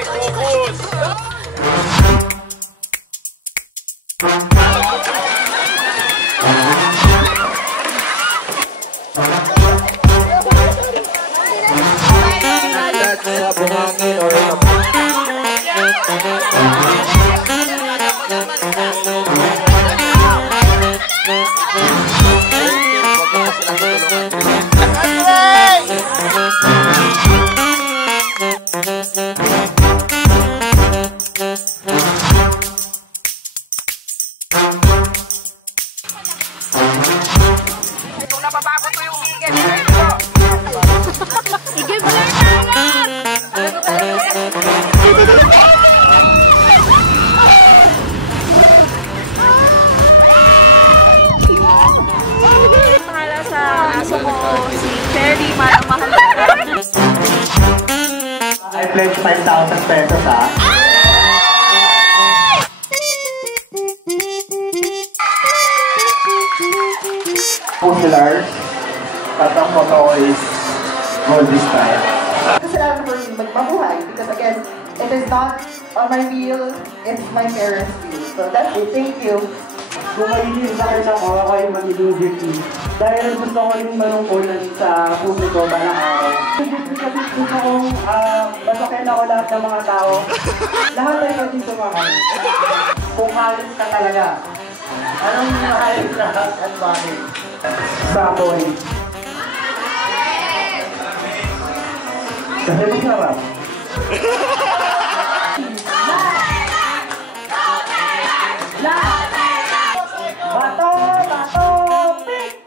Okay, focus! Kung nababago ko yung higit, sige, blur Mahala sa aso ko, si Cherry, mahal I pledge 5,000 pesos ha. Pillars, at ang photo is gold this time. Kasi alam ko rin magmabuhay because again, it is not on my wheel, it's my parents' wheel. So that's it. Thank you. Kung magiging sa akin ako, ako yung magiging victim. Dahil gusto ko yung manungkulan sa puso ko balang araw. Kasi gusto kong basakin ako lahat ng mga tao. Lahat ay pwedeng sumakay. Kung halos ka talaga, anong mahalos lahat at bakit? Sa apoy. Kasi masarap. Bato! Bato! Pick!